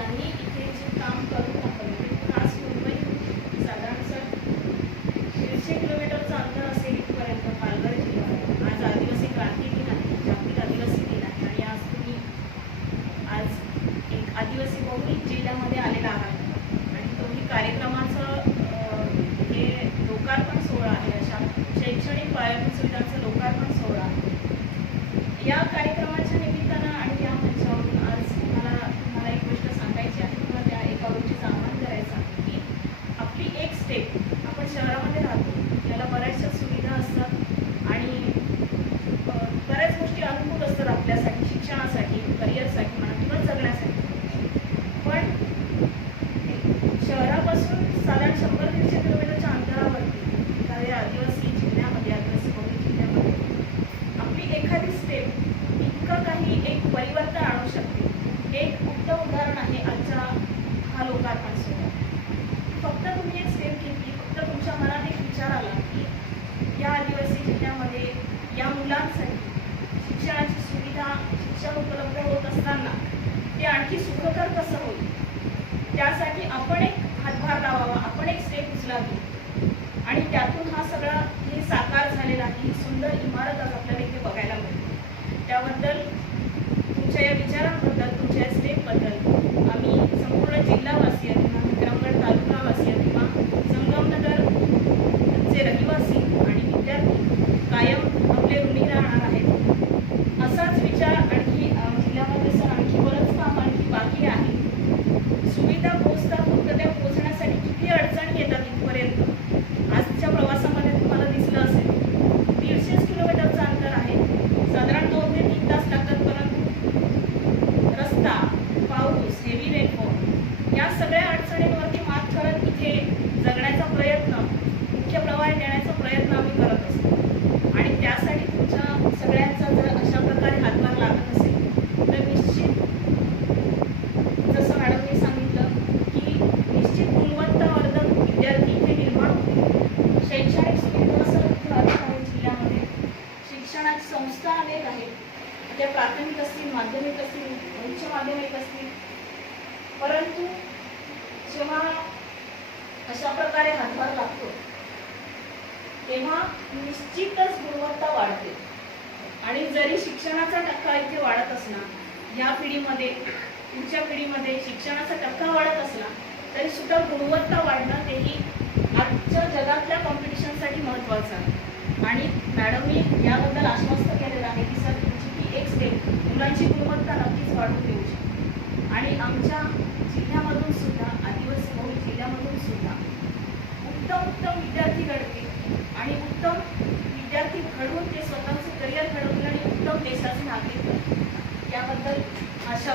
यांनी इथे जे काम करतो दाखवलं ते खास मुंबई साधारण सर दीडशे किलोमीटरचं अंतर असेल इथपर्यंत पालघर जिल्हा आज आदिवासी क्रांती दिन आहे जागतिक आदिवासी दिन आहे आणि आज तुम्ही आज एक आदिवासी बहुल जिल्ह्यामध्ये आलेला आहात आणि तुम्ही कार्यक्रमाचं अं, हे लोकार्पण सोहळा आहे अशा शैक्षणिक पायाभूत सुविधांचं लोकार्पण सोहळा आहे या कार्यक्रमाच्या निमित्तानं आणि या मंचावरून आज मला मला एक गोष्ट सांगायची आहे किंवा त्या एका गोष्टीचं आवाहन करायचं आहे की आपली एक स्टेप आपण शहरामध्ये राहतो याला बऱ्याचशा सुविधा असतात आणि अ, बऱ्याच गोष्टी अनुकूल असतात आपल्यासाठी शिक्षणासाठी करिअरसाठी म्हणा किंवा जगण्यासाठी. पण शहरापासून साधारण शंभर दीडशे किलोमीटरच्या अंतरावरती एखाद्या आदिवासी जिल्ह्यामध्ये आदिवासी बहुल जिल्ह्यामध्ये आपली एखादी स्टेप इतकं काही एक परिवर्तन आणू शकते. एक उत्तम उदाहरण आहे आजचा हा लोकार्पण सोहळा फक्त तुम्ही एक स्टेप घेतली फक्त तुमच्या मनात एक विचार आला की या आदिवासी जिल्ह्यामध्ये या मुलांसाठी शिक्षणाची सुविधा शिक्षण उपलब्ध होत असताना ते आणखी सुखकर कसं होईल? त्यासाठी आपण एक हातभार लावावा आपण एक स्टेप उचलावी. आणि त्यातून हा सगळा हे साकार झालेला आहे ही सुंदर इमारत आज आपल्याला इथे बघायला मिळते. त्याबद्दल तुमच्या या विचारांबद्दल असतील माध्यमिक असतील उच्च माध्यमिक असतील. परंतु जेव्हा अशा प्रकारे हातभार लागतो तेव्हा निश्चितच गुणवत्ता वाढते. आणि जरी शिक्षणाचा टक्का इथे वाढत असला या पिढीमध्ये पुढच्या पिढीमध्ये शिक्षणाचा टक्का वाढत असला तरी सुद्धा गुणवत्ता वाढणं तेही आजच्या जगातल्या कॉम्पिटिशनसाठी महत्त्वाचं आहे. आणि मॅडमनी याबद्दल आश्वस्त केलेलं आहे की सर तुमची ती एक स्टेप मुलांची गुणवत्ता नक्कीच वाढून देऊ शकते आणि आमच्या जिल्ह्यामधून सुद्धा आदिवासी बहुल जिल्ह्यामधून सुद्धा उत्तम उत्तम विद्यार्थी घडतील. आणि उत्तम विद्यार्थी घडवून ते स्वतःचं करिअर घडवतील आणि उत्तम देशाचे नागरिक याबद्दल आशा